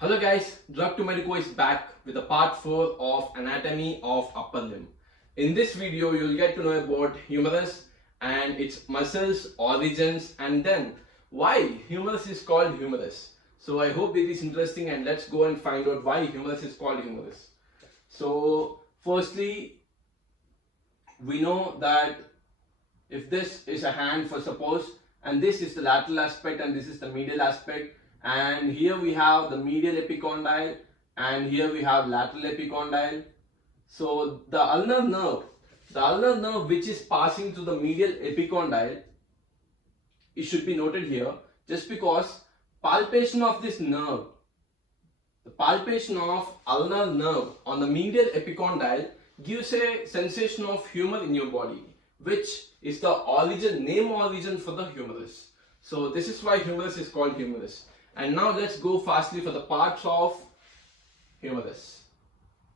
Hello guys, Drug to Medico is back with a part 4 of anatomy of upper limb. In this video, you'll get to know about humerus and its muscles, origins, and then why humerus is called humerus. So I hope it is interesting and let's go and find out why humerus is called humerus. So firstly, we know that if this is a hand for suppose, and this is the lateral aspect and this is the medial aspect, and here we have the medial epicondyle and here we have lateral epicondyle. So the ulnar nerve which is passing through the medial epicondyle, it should be noted here just because palpation of this nerve, the palpation of ulnar nerve on the medial epicondyle gives a sensation of humor in your body, which is the name origin for the humerus. So this is why humerus is called humerus. And now let's go fastly for the parts of humerus.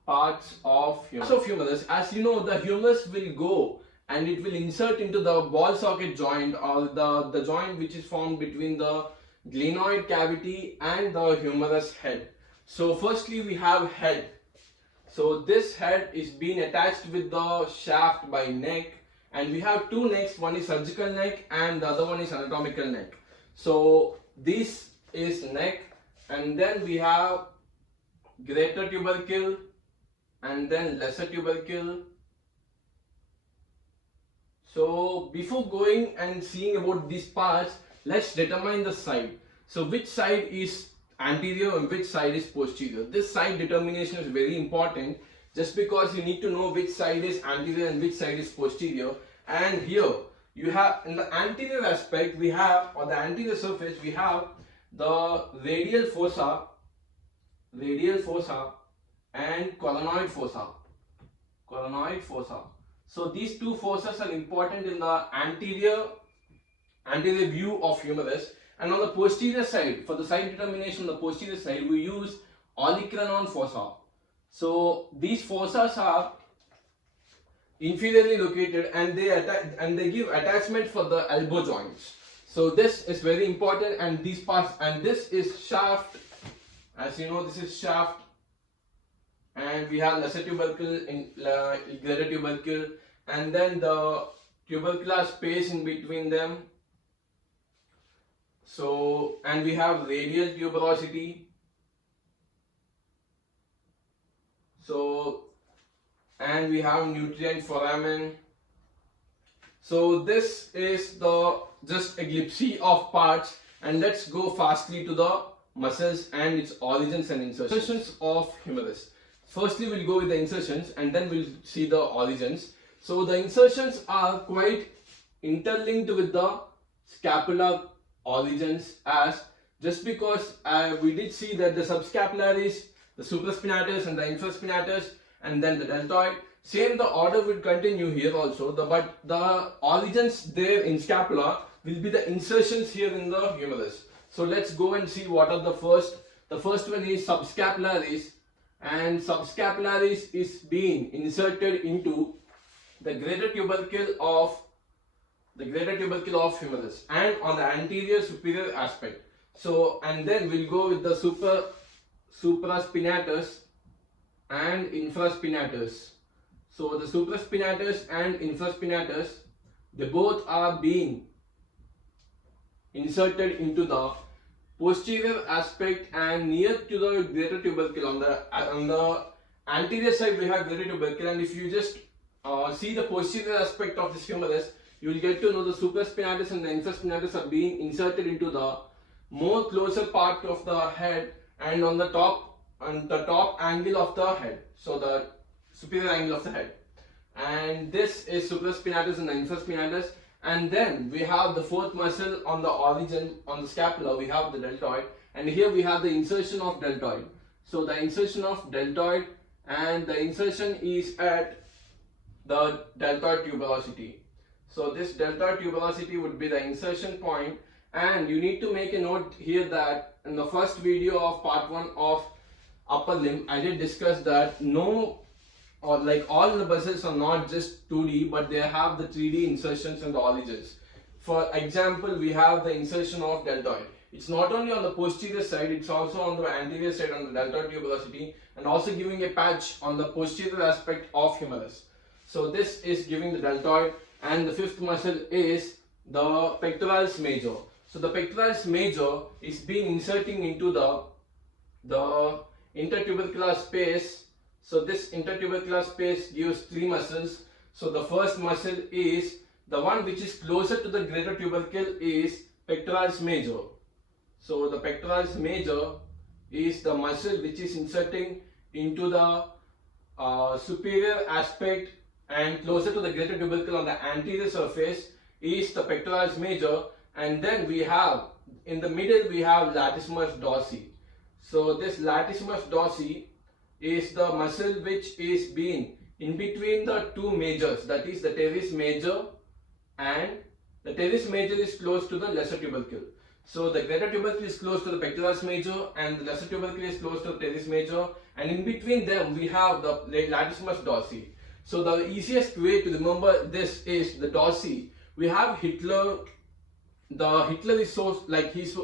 Parts of humerus. As you know, the humerus will go and it will insert into the ball socket joint, or the joint which is formed between the glenoid cavity and the humerus head. So firstly we have head. So this head is being attached with the shaft by neck, and we have two necks, one is surgical neck and the other one is anatomical neck. So this is neck, and then we have greater tubercle and then lesser tubercle. So before going and seeing about these parts, let's determine the side. So which side is anterior and which side is posterior. This side determination is very important just because you need to know which side is anterior and which side is posterior. And here you have, in the anterior aspect we have, or the anterior surface, we have the radial fossa and coronoid fossa. So these two fossas are important in the anterior view of humerus. And on the posterior side, for the side determination on the posterior side, we use olecranon fossa. So these fossas are inferiorly located and they give attachment for the elbow joints. So this is very important, and these parts, and this is shaft. As you know, this is shaft, and we have lesser tubercle in greater tubercle, and then the tubercular space in between them. So, and we have radial tuberosity. So, and we have nutrient foramen. So this is the just a glimpse of parts, and let's go fastly to the muscles and its origins and insertions. Insertions of humerus. Firstly we'll go with the insertions and then we'll see the origins. So the insertions are quite interlinked with the scapular origins, as just because we did see that the subscapularis, the supraspinatus and the infraspinatus, and then the deltoid. Same, the order will continue here also, but the origins there in scapula will be the insertions here in the humerus. So let's go and see what are the first. The first one is subscapularis, and subscapularis is being inserted into the greater tubercle of humerus and on the anterior superior aspect. So, and then we'll go with the supraspinatus and infraspinatus. So the supraspinatus and infraspinatus, they both are being inserted into the posterior aspect and near to the greater tubercle. On the anterior side we have greater tubercle, and if you just see the posterior aspect of this humerus, you will get to know the supraspinatus and the infraspinatus are being inserted into the more closer part of the head and on the top angle of the head. So the superior angle of the head, and this is supraspinatus and the infraspinatus. And then we have the fourth muscle on the origin, on the scapula, we have the deltoid, and here we have the insertion of deltoid. So the insertion of deltoid, and the insertion is at the deltoid tuberosity. So this deltoid tuberosity would be the insertion point, and you need to make a note here that in the first video of part 1 of upper limb, I did discuss that all the muscles are not just 2D, but they have the 3D insertions and the origins. For example, we have the insertion of deltoid. It's not only on the posterior side, it's also on the anterior side on the deltoid tuberosity, and also giving a patch on the posterior aspect of humerus. So this is giving the deltoid, and the fifth muscle is the pectoralis major. So the pectoralis major is being inserting into the intertubercular space. So this intertubercular space gives three muscles. So the first muscle is the one which is closer to the greater tubercle is pectoralis major. So the pectoralis major is the muscle which is inserting into the superior aspect and closer to the greater tubercle on the anterior surface is the pectoralis major. And then we have in the middle we have latissimus dorsi. So this latissimus dorsi is the muscle which is being in between the two majors, that is the teres major, and the teres major is close to the lesser tubercle. So the greater tubercle is close to the pectoralis major and the lesser tubercle is close to the teres major, and in between them we have the latissimus dorsi. So the easiest way to remember this is the dorsi. We have Hitler. The Hitler is so like he's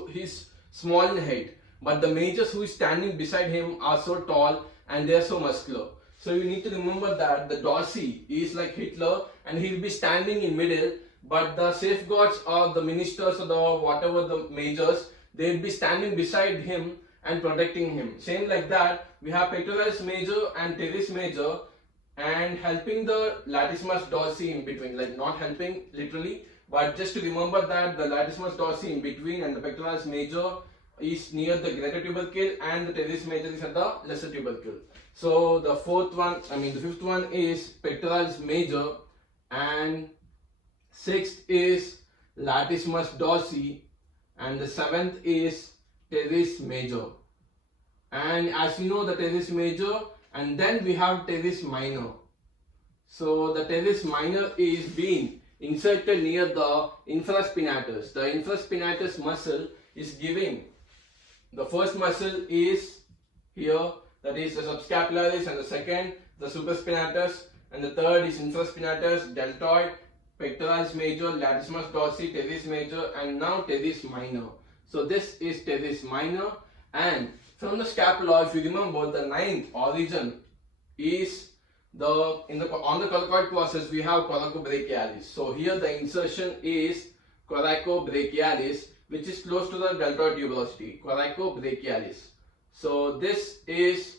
small in height, but the majors who is standing beside him are so tall and they are so muscular. So you need to remember that the dorsi is like Hitler and he will be standing in middle, but the safeguards or the ministers or the whatever the majors, they will be standing beside him and protecting him. Same like that, we have pectoralis major and teres major and helping the latissimus dorsi in between, like not helping literally, but just to remember that the latissimus dorsi in between and the pectoralis major is near the greater tubercle and the teres major is at the lesser tubercle. So the fifth one is pectoralis major, and sixth is latissimus dorsi, and the seventh is teres major. And as you know, the teres major, and then we have teres minor. So the teres minor is being inserted near the infraspinatus. The infraspinatus muscle is giving, the first muscle is here, that is the subscapularis, and the second the supraspinatus, and the third is infraspinatus, deltoid, pectoralis major, latissimus dorsi, teres major, and now teres minor. So this is teres minor, and from the scapula, if you remember, the ninth origin is on the coracoid process we have coracobrachialis. So here the insertion is coracobrachialis, which is close to the deltoid tuberosity, coracobrachialis. So these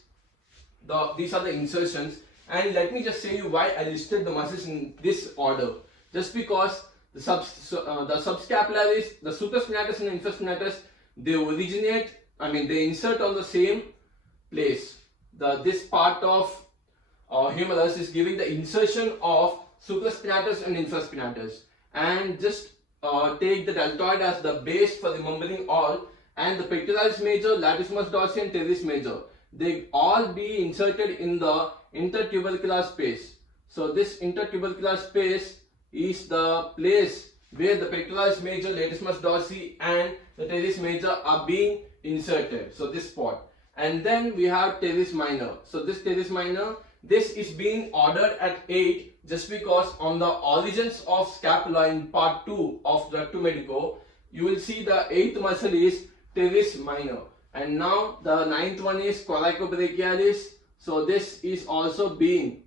are the insertions, and let me just say you why I listed the muscles in this order. Just because the subscapularis, the supraspinatus and infraspinatus, they insert on the same place. This part of humerus is giving the insertion of supraspinatus and infraspinatus, and just take the deltoid as the base for remembering all, and the pectoralis major, latissimus dorsi and teres major, they all be inserted in the intertubercular space. So this intertubercular space is the place where the pectoralis major, latissimus dorsi and the teres major are being inserted. So this spot, and then we have teres minor. So this teres minor, this is being ordered at 8 just because on the origins of scapula in part 2 of Recto Medico, you will see the 8th muscle is teres minor, and now the 9th one is coracobrachialis. So this is also being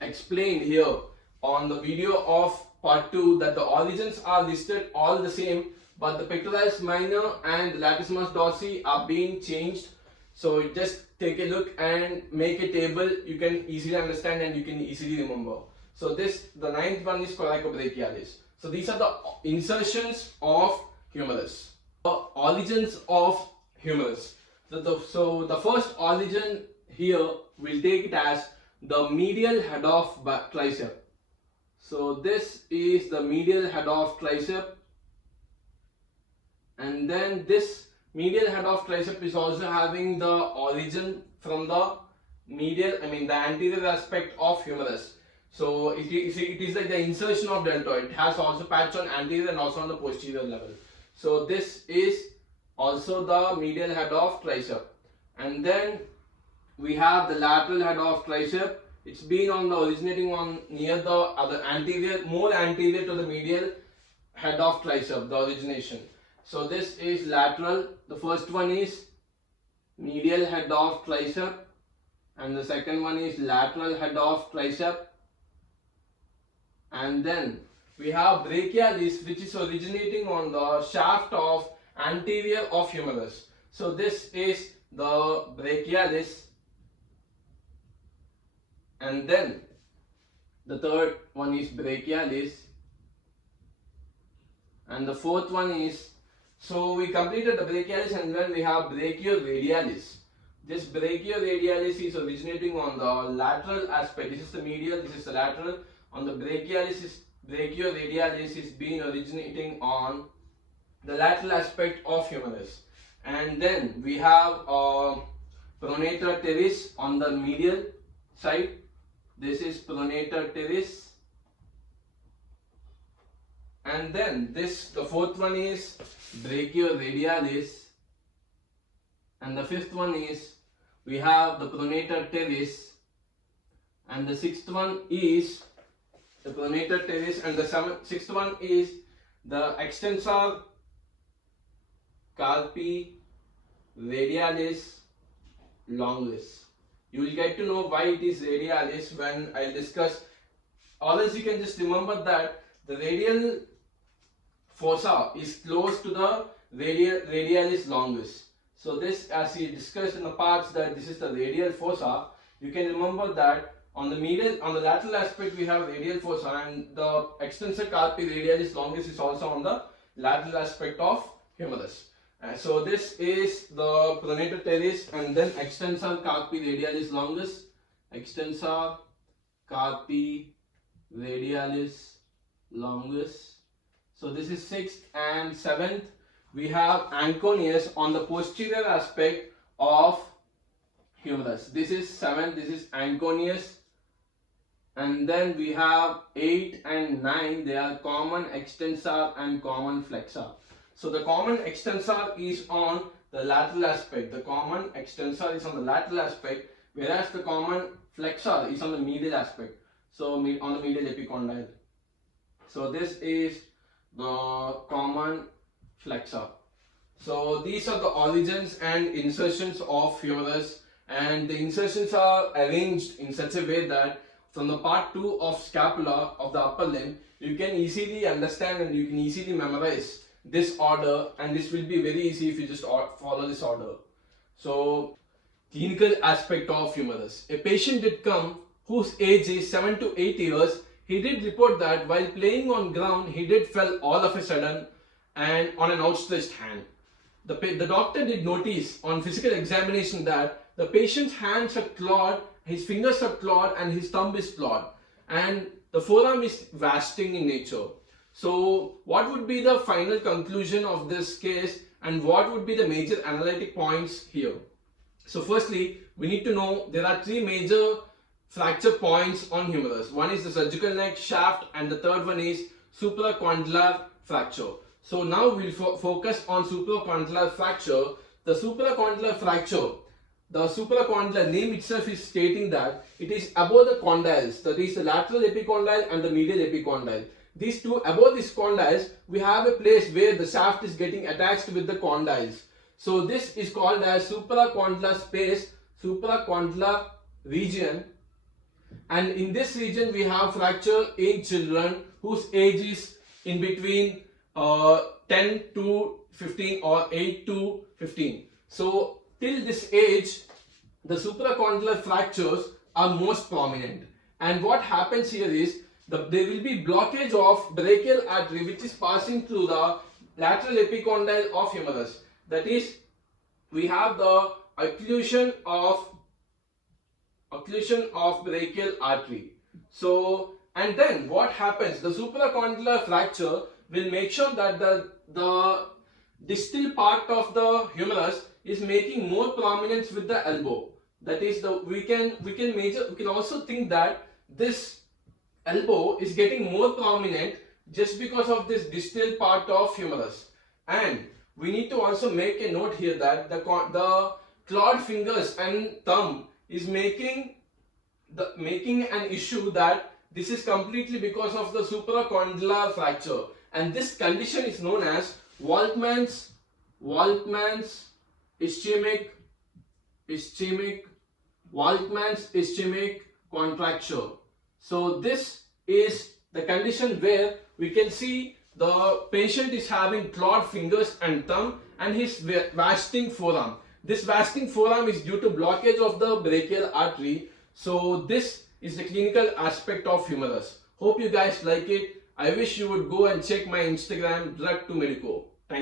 explained here on the video of part 2, that the origins are listed all the same, but the pectoralis minor and the latissimus dorsi are being changed. So just take a look and make a table, you can easily understand and you can easily remember. So the 9th one is coracobrachialis. So these are the insertions of humerus. The origins of humerus. So the first origin here, we'll take it as the medial head of tricep. So this is the medial head of tricep, and then this medial head of tricep is also having the origin from the the anterior aspect of humerus. So it is like the insertion of deltoid. It has also patch on anterior and also on the posterior level. So this is also the medial head of tricep, and then we have the lateral head of tricep. It's been originating near the other anterior, more anterior to the medial head of tricep, the origination. So this is lateral. The first one is medial head of tricep, and the second one is lateral head of tricep. And then we have brachialis, which is originating on the shaft of anterior of humerus. So this is the brachialis. And then the third one is brachialis, and the fourth one is, so we completed the brachialis, and then we have brachioradialis. This brachioradialis is originating on the lateral aspect. This is the medial, this is the lateral. On the brachioradialis is being originating on the lateral aspect of humerus. And then we have pronator teres on the medial side. This is pronator teres. And then this, the fourth one is brachioradialis, and the fifth one is, we have the pronator teres, and the sixth one is the pronator teres, and the sixth one is the extensor carpi radialis longus. You will get to know why it is radialis when I discuss, or else you can just remember that the radial fossa is close to the radialis longus. So this, as we discussed in the parts, that this is the radial fossa, you can remember that on the lateral aspect we have radial fossa, and the extensor carpi radialis longus is also on the lateral aspect of humerus. So this is the pronator teres, and then extensor carpi radialis longus, extensor carpi radialis longus. So this is sixth, and seventh we have anconeus on the posterior aspect of humerus. This is seventh, this is anconeus. And then we have 8 and 9, they are common extensor and common flexor. So the common extensor is on the lateral aspect. The common extensor is on the lateral aspect, whereas the common flexor is on the medial aspect. So on the medial epicondyle. So this is the common flexor. So these are the origins and insertions of humerus, and the insertions are arranged in such a way that from the part 2 of scapula of the upper limb, you can easily understand and you can easily memorize this order, and this will be very easy if you just follow this order. So clinical aspect of humerus. A patient did come whose age is 7 to 8 years. He did report that while playing on ground, he did fell all of a sudden and on an outstretched hand. The doctor did notice on physical examination that the patient's hands are clawed, his fingers are clawed, and his thumb is clawed, and the forearm is wasting in nature. So what would be the final conclusion of this case, and what would be the major analytic points here? So firstly, we need to know there are 3 major fracture points on humerus. One is the surgical neck shaft, and the third one is supracondylar fracture. So now we'll focus on supracondylar fracture. The supracondylar fracture, the supracondylar name itself is stating that it is above the condyles, that is the lateral epicondyle and the medial epicondyle. These two, above these condyles, we have a place where the shaft is getting attached with the condyles. So this is called as supracondylar space, supracondylar region. And in this region we have fracture in children whose age is in between 10 to 15 or 8 to 15. So till this age, the supracondylar fractures are most prominent. And what happens here is there will be blockage of brachial artery which is passing through the lateral epicondyle of humerus. That is, we have the occlusion of brachial artery. So, and then what happens? The supracondylar fracture will make sure that the distal part of the humerus is making more prominence with the elbow. That is, we can also think that this elbow is getting more prominent just because of this distal part of humerus. And we need to also make a note here that the clawed fingers and thumb is making an issue that this is completely because of the supracondylar fracture, and this condition is known as Waltman's ischemic, Waltman's ischemic contracture. So this is the condition where we can see the patient is having clawed fingers and thumb and his wasting forearm. This wasting forearm is due to blockage of the brachial artery. So this is the clinical aspect of humerus. Hope you guys like it. I wish you would go and check my Instagram, Drug to Medico.